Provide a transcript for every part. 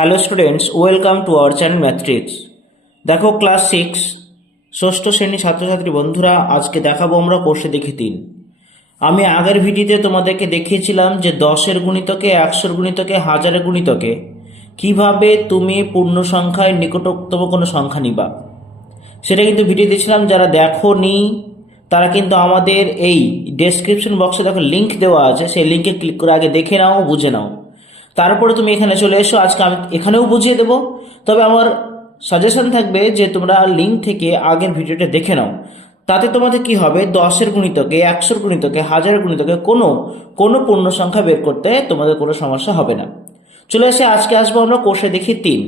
Hello students, welcome to our channel Mathtrix. দেখো class 6 ষষ্ঠ শ্রেণী ছাত্রছাত্রী বন্ধুরা, আজকে দেখাবো আমরা কোষে দেখে 3। আমি আগের ভিডিওতে তোমাদেরকে দেখিয়েছিলাম যে 10-এর গুণিতকে, 100-এর গুণিতকে, 1000-এর গুণিতকে কিভাবে তুমি পূর্ণ সংখ্যায় নিকটতম কোনো সংখ্যা নিবা, সেটা কিন্তু ভিডিও দিয়েছিলাম। যারা দেখোনি তারা কিন্তু আমাদের এই ডেসক্রিপশন বক্সে দেখো লিঙ্ক দেওয়া আছে, সেই লিঙ্কে ক্লিক করে আগে দেখে নাও, বুঝে নাও, তারপরে তুমি এখানে চলে এসো। আজকে আমি এখানেও বুঝিয়ে দেবো, তবে আমার সাজেশন থাকবে যে তোমরা লিঙ্ক থেকে আগের ভিডিওটা দেখে নাও। তাতে তোমাদের কি হবে, 10-এর গুণিতকে, 100-এর গুণিতকে, 1000-এর গুণিতকে কোনো কোনো পূর্ণ সংখ্যা বের করতে তোমাদের কোনো সমস্যা হবে না। চলে এসে আজকে আসবো আমরা কোষে দেখি 3।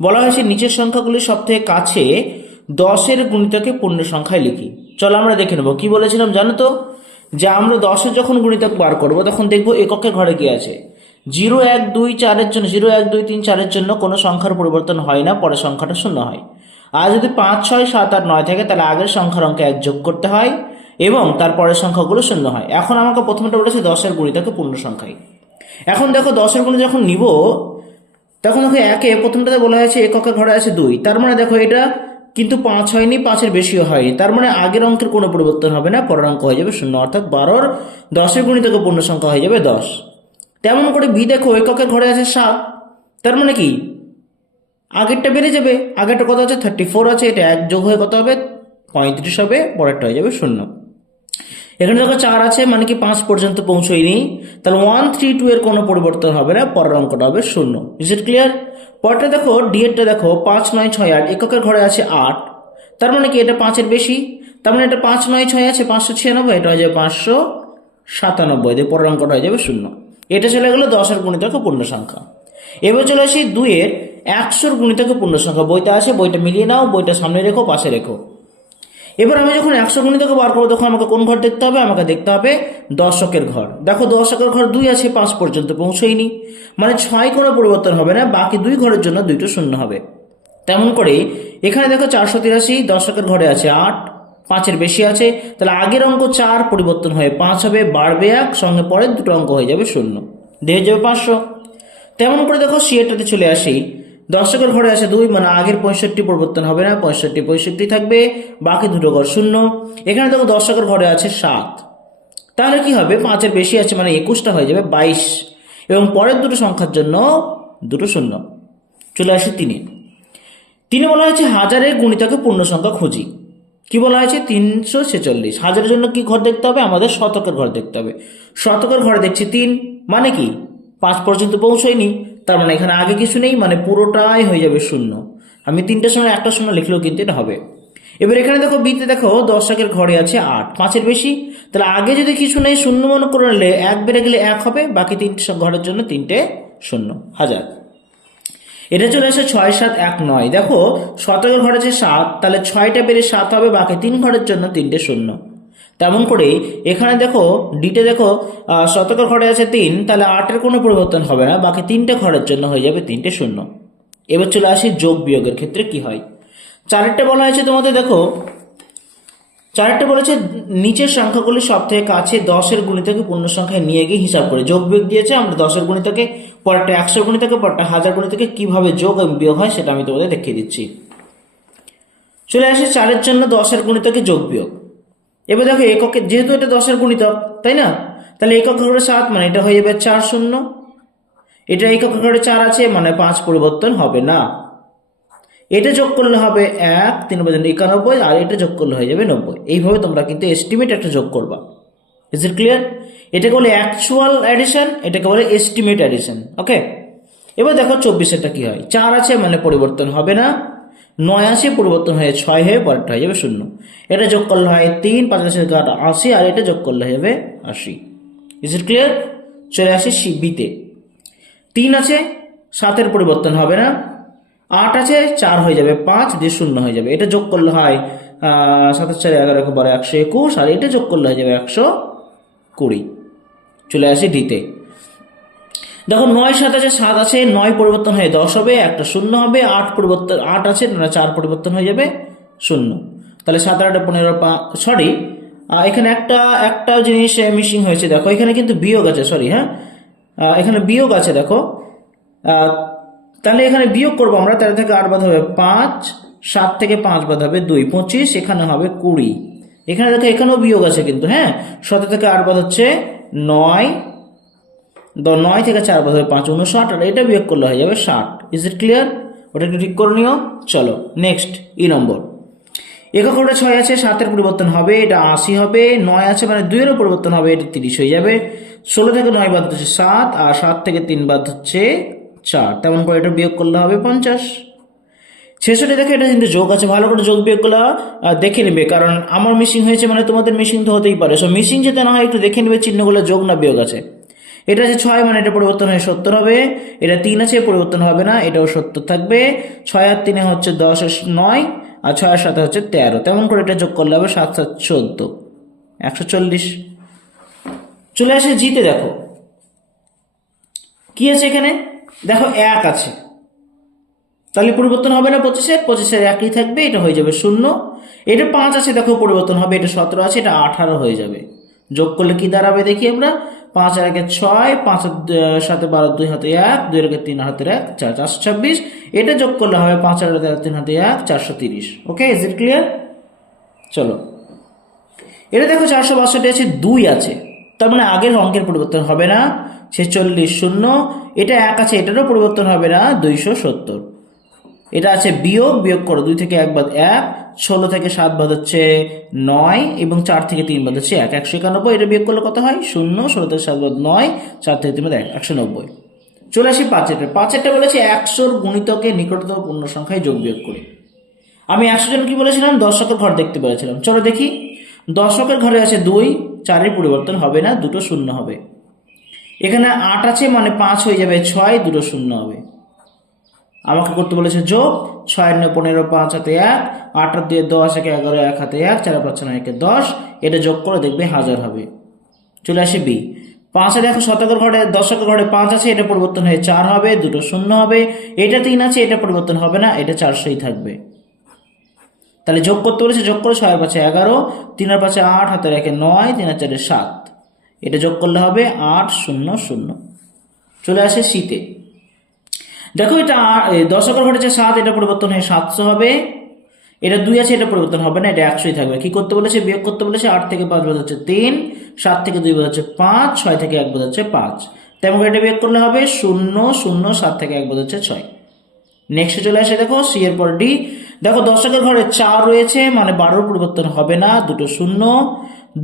বলা হয়েছে নিচের সংখ্যাগুলির সব থেকে কাছে 10-এর গুণিতকে পূর্ণ সংখ্যায় লিখি। চলো আমরা দেখে নেবো। কি বলেছিলাম জানো তো, যে আমরা 10-এর যখন গুণিতক বার করবো তখন দেখবো এককের ঘরে কি আছে। 0 1 2 4-এর জন্য, 0 1 2 3 4-এর জন্য কোনো সংখ্যার পরিবর্তন হয় না, পরের সংখ্যাটা শূন্য হয়। আর যদি 5 6 7 8 9 থাকে তাহলে আগের সংখ্যার অঙ্কে 1 যোগ করতে হয় এবং তারপরের সংখ্যাগুলো শূন্য হয়। এখন আমাকে প্রথমটা বলেছে 10-এর গুণিতকে পূর্ণ সংখ্যায়। এখন দেখো 10-এর গুণিত যখন নিব তখন দেখো একে প্রথমটাতে বলা হয়েছে এককের ঘরে আছে 2, তার মানে দেখো এটা কিন্তু 5 হয়নি, 5-এর বেশিও হয়নি, তার মানে আগের অঙ্কের কোনো পরিবর্তন হবে না, পরের অঙ্ক হয়ে যাবে শূন্য, অর্থাৎ 12-র 10-এর গুণিতকে পূর্ণ সংখ্যা হয়ে যাবে 10। তেমন করে বি দেখো এককের ঘরে আছে 7, তার মানে কি আগেরটা বেড়ে যাবে, আগেরটা কত আছে 34 আছে, এটা 1 যোগ হয়ে কত হবে 35 হবে, পরেরটা হয়ে যাবে শূন্য। এখানে দেখো 4 আছে, মানে কি 5 পর্যন্ত পৌঁছয়নি, তাহলে 1 3 2 এর কোনো পরিবর্তন হবে না, পরের অঙ্কটা হবে শূন্য। Is it clear? পরটা দেখো ডি এরটা দেখো 5 9 6 8, এককের ঘরে আছে 8, তার মানে কি এটা 5-এর বেশি, তার মানে এটা 5 9 6 আছে 596, এটা হয়ে যাবে 597, দিয়ে পরের অঙ্কটা হয়ে যাবে শূন্য। এটা চলে গেলো 10-এর গুণিতকে পূর্ণ সংখ্যা। এবার চলে আসি 2-এর 100-এর গুণিতকে পূর্ণ সংখ্যা। বইটা আছে, বইটা মিলিয়ে নাও, বইটা সামনে রেখো, পাশে রেখো। এবার আমি যখন 100 গুণিতকে বার করবো তখন আমাকে কোন ঘর দেখতে হবে, আমাকে দেখতে হবে দশকের ঘর। দেখো দশকের ঘর 2 আছে, 5 পর্যন্ত পৌঁছয়নি, মানে 6 কোনো পরিবর্তন হবে না, বাকি 2 ঘরের জন্য 2টো শূন্য হবে। তেমন করে এখানে দেখো 483, দশকের ঘরে আছে 8, 5-এর বেশি আছে, তাহলে আগের অঙ্ক 4 পরিবর্তন হয়ে 5 হবে, বাড়বে 1, সঙ্গে পরের দুটো অঙ্ক হয়ে যাবে শূন্য, দিয়ে যাবে 500। তেমন করে দেখো সিএটাতে চলে আসি, দশকের ঘরে আছে 2, মানে আগের 65 পরিবর্তন হবে না, 65 65 থাকবে, বাকি দুটো ঘর শূন্য। এখানে দেখো দশকের ঘরে আছে 7, তাহলে কি হবে 5-এর বেশি আছে, মানে 21টা হয়ে যাবে 22, এবং পরের দুটো সংখ্যার জন্য দুটো শূন্য। চলে আসি 3 বলা হয়েছে 1000-এর গুণিতকে পূর্ণ সংখ্যা খুঁজি। কি বলা হয়েছে 346। 1000-এর জন্য কি ঘর দেখতে হবে, আমাদের শতকের ঘর দেখতে হবে। শতকের ঘরে দেখছি 3, মানে কি 5 পর্যন্ত পৌঁছয়নি, তার মানে এখানে আগে কিছু নেই, মানে পুরোটাই হয়ে যাবে শূন্য। আমি 3টার সময় 1টা শূন্য লিখলেও কিন্তু এটা হবে। এবার এখানে দেখো বিতে দেখো দশকের ঘরে আছে 8, 5-এর বেশি, তাহলে আগে যদি কিছু নেই শূন্য মনে করে নিলে 1 বেড়ে গেলে 1 হবে, বাকি 3টে ঘরের জন্য 3টে শূন্য। 1000 এটা চলে আসে 6 7 1 9। দেখো শতকের ঘরে আছে 7, তাহলে 6টা বেড়ে 7 হবে, বাকি 3 ঘরের জন্য 3টে শূন্য। তেমন করে এখানে দেখো ডিটে দেখো শতকের ঘরে আছে 3, তাহলে 8-এর কোনো পরিবর্তন হবে না, বাকি 3টে ঘরের জন্য হয়ে যাবে 3টে শূন্য। এবার চলে আসি যোগ বিয়োগের ক্ষেত্রে কি হয়। 4-এরটা বলা হয়েছে তোমাদের, দেখো 4-এরটা বলেছে নিচের সংখ্যাগুলি সব থেকে কাছে 10-এর গুণিতকে পূর্ণ সংখ্যায় নিয়ে গিয়ে হিসাব করে যোগ বিয়োগ দিয়েছে। আমরা 10-এর গুণিতকে, পরটা 100 গুণিতকে, পরটা 1000 গুণিতকে কিভাবে যোগ এবং বিয়োগ হয় সেটা আমি তোমাদের দেখিয়ে দিচ্ছি। চলে আসে 4-এর জন্য 10-এর গুণিতকে যোগ বিয়োগ। এবার দেখো এককে, যেহেতু এটা 10-এর গুণিতক তাই না, তাহলে একক ঘরে 7, মানে এটা হয়ে যাবে 4 শূন্য। এটা একক ঘরে 4 আছে, মানে 5 পরিবর্তন হবে না। এটা যোগ করলে হবে 1 3 91, আর এটা যোগ করলে হয়ে যাবে 90। এইভাবে তোমরা কিন্তু এস্টিমেট একটা যোগ করবা। Is it clear? এটাকে বলে অ্যাকচুয়াল অ্যাডিশন, এটাকে বলে এস্টিমেট অ্যাডিশন। ওকে, এবার দেখো 24-এরটা কি হয়। 4 আছে, মানে পরিবর্তন হবে না, 9 আছে, পরিবর্তন হয়ে 6 হয়ে পরেরটা হয়ে যাবে শূন্য। এটা যোগ করলে হয় 3 5 80, আর এটা যোগ করলে হয়ে যাবে 80। Is it clear? চলে আসে বিতে। 3 আছে, 7-এর পরিবর্তন হবে না, 8 আছে, 4 হয়ে যাবে 5, দিয়ে শূন্য হয়ে যাবে। এটা যোগ করলে হয় 7 4 11 12 121, আর এটা যোগ করলে হয়ে যাবে 120। চলে আসি ডিতে। দেখো 9 7 আছে, 7 আছে, 9 পরিবর্তন হয়ে 10 হবে, একটা শূন্য হবে, 8 পরিবর্তন 8 আছে, 4 পরিবর্তন হয়ে যাবে শূন্য। তাহলে 7 8 15 সরি, এখানে একটা জিনিস মিসিং হয়েছে। দেখো এখানে কিন্তু বিয়োগ আছে, সরি, হ্যাঁ এখানে বিয়োগ আছে। দেখো তাহলে এখানে বিয়োগ করবো আমরা, 13 থেকে 8 বাদ হবে 5, 7 থেকে 5 বাদ হবে 2, 25, এখানে হবে 20। এখানে দেখো এখানেও বিয়োগ আছে কিন্তু, হ্যাঁ, 17 থেকে 8 বাদ হচ্ছে 9, 9 থেকে 4 বাদ হবে 5, 59, আর এটা বিয়োগ করলে হয়ে যাবে 60। Is it clear? ওটা একটু ঠিক করে নিও। চলো নেক্সট ই নম্বর। একক ঘরে 6 আছে, 7-এর পরিবর্তন হবে, এটা 80 হবে। 9 আছে মানে 2-এরও পরিবর্তন হবে, এটা 30 হয়ে যাবে। 16 থেকে 9 বাদ হচ্ছে 7, আর 7 থেকে 3 বাদ হচ্ছে 4, তেমন করে এটা বিয়োগ করলে হবে 50। 66 দেখে এটা কিন্তু যোগ আছে, ভালো করে যোগ বিয়োগ গুলা দেখে নেবে, কারণ আমার মিসিং হয়েছে মানে তোমাদের মিসিং তো হতেই পারে। সো মিসিং যাতে না হয় একটু দেখে নেবে চিহ্নগুলো যোগ না বিয়োগ আছে। এটা আছে 6 মানে এটা পরিবর্তন হয়ে 70 হবে। এটা 3 আছে, পরিবর্তন হবে না, এটাও 70 থাকবে। 6 আর 3 হচ্ছে 10, 9, আর 6 আর 7 হচ্ছে 13, তেমন করে এটা যোগ করলে হবে 7 7 14, 140। চলে আসে জিতে, দেখো কি আছে এখানে, দেখো 1 আছে, তাহলে পরিবর্তন হবে না 25-এর একই থাকবে, এটা হয়ে যাবে 0। এটা 5 আছে, দেখো পরিবর্তন হবে, এটা 17 আছে, এটা 18 হয়ে যাবে। যোগ করলে কি দাঁড়াবে দেখি আমরা, 5 আর 1 6, 5 আর 7 12, 2 হাতে 1, 2 আর 3 হাতে 1, 4 426। এটা যোগ করলে হবে 5 আর 3 হাতে 1, 430। ওকে, ইজ ইট ক্লিয়ার? চলো এটা দেখো 462 আছে, 2 আছে, তার মানে আগের অঙ্কের পরিবর্তন হবে না, 46 0। এটা 1 আছে, এটারও পরিবর্তন হবে না, 270। এটা আছে বিয়োগ, বিয়োগ করো, 2 থেকে 1 বাদ 1, 16 থেকে 7 বাদ হচ্ছে 9, এবং 4 থেকে 3 বাদ হচ্ছে 1, 191। এটা বিয়োগ করলে কত হয়, 0। 16 থেকে 7 বাদ 9, 4 থেকে 3 বাদ 1, 190। চলে আসি 5-এরটা বলেছে 100 গুণিতকে নিকটতম পূর্ণ সংখ্যায় যোগ বিয়োগ করে। আমি 100 জন কি বলেছিলাম, দশকের ঘর দেখতে বলেছিলাম। চলো দেখি, দশকের ঘরে আছে 2, 4-এর পরিবর্তন হবে না, দুটো শূন্য হবে। এখানে 8 আছে মানে 5 হয়ে যাবে 6, দুটো শূন্য হবে। আমাকে করতে বলেছে যোগ, 6 9 15, 5 হাতে 1, 8 দিয়ে 10, 1 11, 1 হাতে 1, 4 5 9 1 10। এটা যোগ করে দেখবে 1000 হবে। চলে আসে বি। 5-এ দেখো শতকের ঘরে, দশকের ঘরে 5 আছে, এটা পরিবর্তন হয়ে 4 হবে, দুটো শূন্য হবে। এটা 3 আছে, এটা পরিবর্তন হবে না, এটা 400ই থাকবে। তাহলে যোগ করতে বলেছে, যোগ করে 6 আর 5 11, 3 আর 5 8, হাতের 1 9, 3 আর 4 7। এটা যোগ করলে হবে 8 0 0। চলে আসে শীতে। দেখো এটা দশকের ঘরে যে 7, এটা পরিবর্তন হয়ে 700 হবে। এটা 2 আছে, এটা পরিবর্তন হবে না, এটা 100ই থাকবে। কি করতে বলেছে, বিয়োগ করতে বলেছে। 8 থেকে 5 বাদ হচ্ছে 3, 7 থেকে 2 বাদ হচ্ছে 5, 6 থেকে 1 বাদ হচ্ছে 5, তেমন করে এটা বিয়োগ করলে হবে 0 0, 7 থেকে 1 বাদ হচ্ছে 6। নেক্সটে চলে আসে দেখো সি এর পর ডি। দেখো দশকের ঘরে 4 রয়েছে মানে 12 পরিবর্তন হবে না, দুটো শূন্য।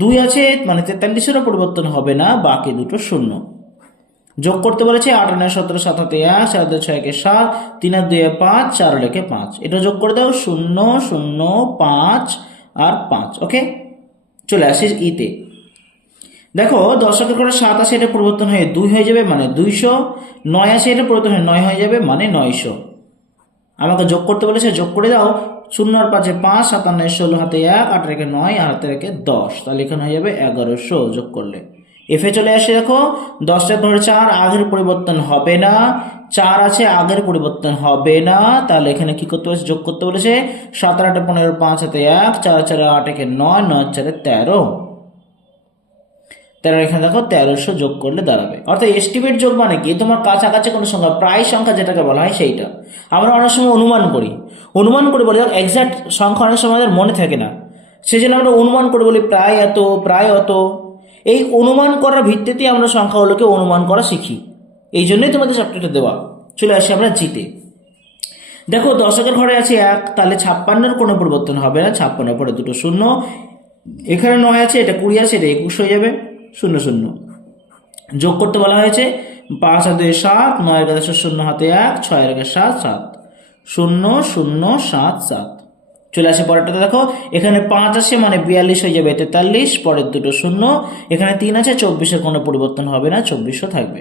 2 আছে মানে 43-এরও পরিবর্তন হবে না, বাকি দুটো শূন্য। যোগ করতে বলেছে 8 9 17, 7 হাতে 1, 4 2 6 1 7, 3 আর 2 5, 4 আর 1 5। এটা যোগ করে দাও 0 0 5 আর 5। ওকে, চলে আসিস ইতে। দেখো দশকের ঘরে 7 আছে, এটা পরিবর্তন হয়ে 2 হয়ে যাবে মানে 200। 9 আছে, এটা পরিবর্তন হয়ে 9 হয়ে যাবে মানে 900। আমাকে যোগ করতে বলেছে, যোগ করে দাও। 0 আর 5 5, 7 আর 9 16, হাতে 1, 8 রেখে 9, আর হাতে রেখে 10, তাহলে এখানে হয়ে যাবে 1100 যোগ করলে। এফে চলে আসে, দেখো 10-এর ঘরে 4, আগের পরিবর্তন হবে না। 4 আছে, আগের পরিবর্তন হবে না, তাহলে এখানে কি করতে বলেছে, যোগ করতে বলেছে। 7 আর 8 15, 5 হাতে 1, 4 4 8 একে 9, 9 4 13। তাহলে এখানে দেখো 1300 যোগ করলে দাঁড়াবে। অর্থাৎ এস্টিমেট যোগ মানে কি, তোমার কাছাকাছি কোনো সংখ্যা, প্রায় সংখ্যা যেটাকে বলা হয় সেইটা। আমরা অনেক সময় অনুমান করি, অনুমান করে বলি, এক্সাক্ট সংখ্যা অনেক সময় আমাদের মনে থাকে না, সেই জন্য আমরা অনুমান করে বলি প্রায় এত, প্রায় অত। এই অনুমান করার ভিত্তিতে আমরা সংখ্যাগুলোকে অনুমান করা শিখি, এই জন্যই তোমাদের চ্যাপ্টারটা দেওয়া। চলে আসি আমরা জিতে। দেখো দশকের ঘরে আছে 1, তাহলে 56-এর কোনো পরিবর্তন হবে না, 56 পরে দুটো শূন্য। এখানে 9 আছে, এটা 20 আছে, এটা 21 হয়ে যাবে, 0 0। যোগ করতে বলা হয়েছে, 5 আর 2 7, 9 আর 10 0 হাতে 1, 6 আর 1 7 7, 0 0 7 7। চলে আসে পরেরটাতে। দেখো এখানে 5 আছে মানে 42 হয়ে যাবে 43, পরের দুটো শূন্য। এখানে 3 আছে, 24-এর কোনো পরিবর্তন হবে না, 2400 থাকবে।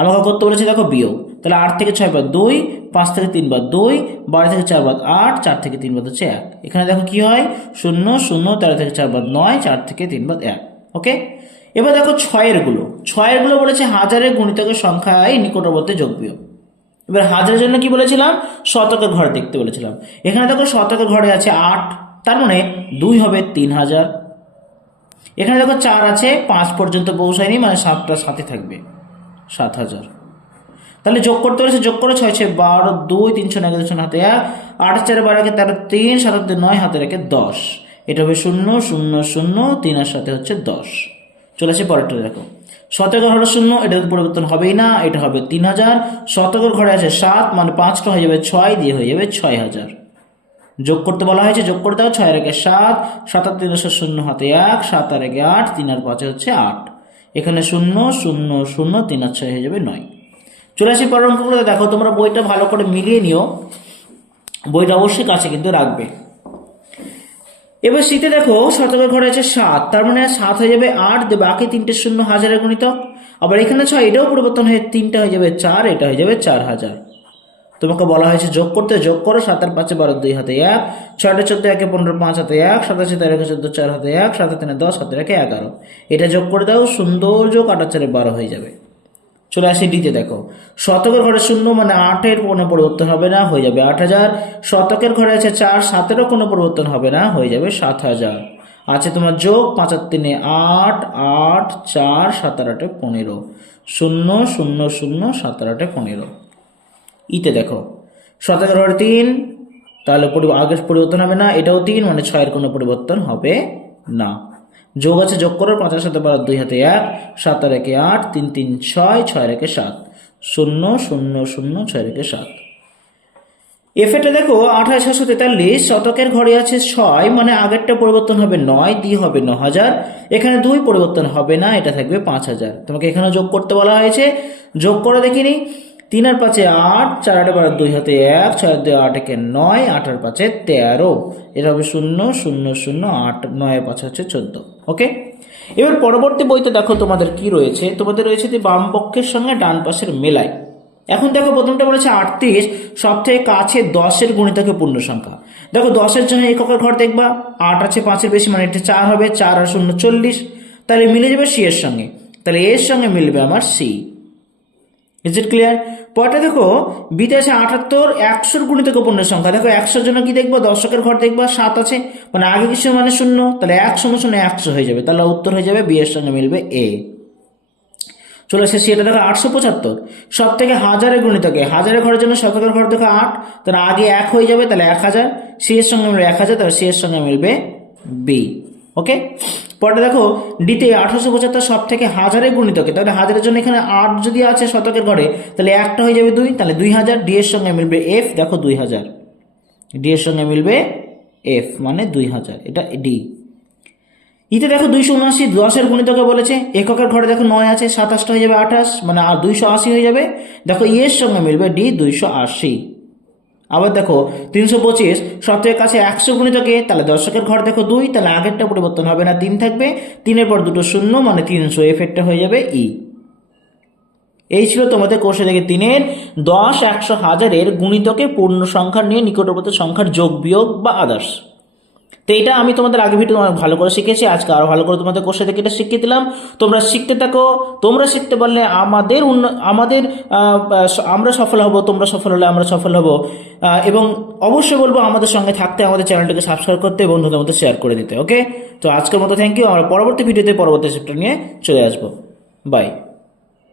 আমাকে করতে বলেছে দেখো বিয়োগ, তাহলে 8 থেকে 6 বাদ 2, 5 থেকে 3 বাদ 2, 12 থেকে 4 বাদ 8, 4 থেকে 3 বাদ হচ্ছে 1। এখানে দেখো কি হয়, 0 0, 13 থেকে 4 বাদ 9, 4 থেকে 3 বাদ 1। ওকে, এবার দেখো 6-এর গুলো বলেছে হাজারের গুণিতকের সংখ্যায় নিকটবর্তী যোগ বিয়োগ। এবার হাজারের জন্য কি বলেছিলাম, শতকের ঘর দেখতে বলেছিলাম। এখানে দেখো শতকের ঘরে আছে 8, তার মানে 2 হবে 3000। এখানে দেখো 4 আছে, 5 পর্যন্ত পৌঁছায়নি মানে 7টা সাথে থাকবে, 7000। তাহলে যোগ করতে বলেছে, যোগ করে 6 6 12 2 3 6 9 2 হাতে 1 8 4 12 কে 13 3 7 9 হাতে রেখে 10। এটা হবে 0 0 0 3 এর সাথে হচ্ছে 10। চলে আসে পরেরটা দেখো, শতকের ঘরে 0, এটা তো পরিবর্তন হবেই না, এটা হবে 3000। শতকের ঘরে আছে 7, মানে 5টা হয়ে যাবে 6 দিয়ে হয়ে যাবে 6000। যোগ করতে বলা হয়েছে, যোগ করে দাও, 6 রেখে 7, 7 আর 3 0 হাতে 1, 7 আর 8, 3 আর 5 হচ্ছে 8। এখানে 0 0 0 3 আর 6 হয়ে যাবে 9। চলে আসি পরের অঙ্কগুলো। দেখো তোমরা বইটা ভালো করে মিলিয়ে নিও, বইটা অবশ্যই কাছে কিন্তু রাখবে। এবার শীতে দেখো শতকের ঘরে আছে 7, তার মানে 7 হয়ে যাবে 8, বাকি 3টে 0 হাজারের গুণিতক। আবার এখানে 6, এটাও পরিবর্তন হয়ে 3টা হয়ে যাবে 4, এটা হয়ে যাবে 4000। তোমাকে বলা হয়েছে যোগ করতে, যোগ করো। 7 আর 5 12 2 হাতে 1, 6 আর 14 1 15 5 হাতে 1, 7 আর 4 14 4 হাতে 1, 7 আর 3 10 হাতে রেখে 11। এটা যোগ করে দাও, সুন্দর যোগ, 8 আর 4 12 হয়ে যাবে। চলে আসি ডিতে। দেখো শতকের ঘরে 0, মানে 8-এর কোনো পরিবর্তন হবে না, হয়ে যাবে 8000। শতকের ঘরে আছে 4, 7-এরও কোনো পরিবর্তন হবে না, হয়ে যাবে 7000। আছে তোমার যোগ, 5 আর 3 8, 8 4 7 আর 8 15, 0 0 0 7 আর 8 15। ইতে দেখো শতকের ঘরে 3, তাহলে আগের পরিবর্তন হবে না, এটাও 3, মানে 6-এর কোনো পরিবর্তন হবে না। যোগ আছে, যোগ করো। 5 আর 7 12 2 হাতে 1, 7 আর 1 8, 3 3 6, 6 আর 1 7, 0 0 0 6 আর 1 7। এফেটা দেখো 2843, শতকের ঘরে আছে 6, মানে আগেরটা পরিবর্তন হবে 9 দিয়ে হবে 9000। এখানে 2 পরিবর্তন হবে না, এটা থাকবে 5000। তোমাকে এখানে যোগ করতে বলা হয়েছে, যোগ করে দেখিনি। 3 আর 5 8, 4 আর 12 2 হাতে 1, 6 আর 2 8 একে 9, 8 আর 5 13। এটা হবে 0 0 0 8, 9 আর 5 হচ্ছে 14। ওকে, এবার পরবর্তী বইতে দেখো তোমাদের কি রয়েছে, তোমাদের রয়েছে যে বাম পক্ষের সঙ্গে ডান পাশের মেলাই। এখন দেখো প্রথমটা বলেছে 38, সব থেকে কাছে 10-এর গুণিতকে পূর্ণ সংখ্যা। দেখো 10-এর জন্য এককের ঘর দেখবা, 8 আছে 5-এর বেশি, মানে এটা 4 হবে, 4 আর 0 40, তাহলে মিলে যাবে সি এর সঙ্গে, তাহলে এর সঙ্গে মিলবে আমার সি। Is it clear? পরটা দেখো বিতে আছে 78, 100-এর গুণিতকে পূর্ণ সংখ্যা। দেখো 100-এর জন্য কি দেখবো, দশকের ঘর দেখবা, 7 আছে, মানে আগে কিছু মানে 0, তাহলে 1 0 0 100 হয়ে যাবে, তাহলে উত্তর হয়ে যাবে বি এর সঙ্গে মিলবে এ। চলে এসেছি, এটা দেখো 875, সব থেকে হাজারের গুণিতকে, হাজারের ঘরের জন্য শতকের ঘর দেখো 8, তাহলে আগে 1 হয়ে যাবে, তাহলে 1000, সি এর সঙ্গে মিলবে 1000, তাহলে সি এর সঙ্গে মিলবে বি। ওকে, পরে দেখো ডিতে 1875, সব থেকে হাজারের গুণিতকে, তাহলে হাজারের জন্য এখানে 8 যদি আছে শতকের ঘরে, তাহলে একটা হয়ে যাবে 2, তাহলে 2000, ডি এর সঙ্গে মিলবে এফ। দেখো 2000, ডি এর সঙ্গে মিলবে এফ, মানে 2000, এটা ডি। ইতে দেখো 279, 10-এর গুণিতকে বলেছে, এককের ঘরে দেখো 9 আছে, 27টা হয়ে যাবে 28, মানে আর 280 হয়ে যাবে। দেখো ই এর সঙ্গে মিলবে ডি, 280। আবার দেখো 325, সব থেকে কাছে 100 গুণিতকে, তাহলে দশকের ঘর দেখো 2, তাহলে আগেরটা পরিবর্তন হবে না, 3 থাকবে, 3-এর পর দুটো 0, মানে 300, এফেক্টটা হয়ে যাবে ই। এই ছিল তোমাদের কোর্সে থেকে 3-এর 10, 100, 1000-এর গুণিতকে পূর্ণ সংখ্যা নিয়ে নিকটবর্তী সংখ্যার যোগ বিয়োগ বা আদার্স। তো এটা আমি তোমাদের আগে ভিডিও ভালো করে শিখেছি, আজকে আরো ভালো করে তোমাদের কোর্সে থেকে এটা শিখিয়ে দিলাম। তোমরা শিখতে থাকো, তোমরা শিখতে পারলে আমাদের আমরা সফল হব, তোমরা সফল হলে আমরা সফল হব। এবং অবশ্যই বলবো আমাদের সঙ্গে থাকতে, আমাদের চ্যানেলটাকে সাবস্ক্রাইব করতে, বন্ধুদের মধ্যে শেয়ার করে দিতে। ওকে, তো আজকের মতো থ্যাংক ইউ। আমরা পরবর্তী ভিডিওতে পরবর্তী চ্যাপ্টার নিয়ে চলে আসবো। বাই।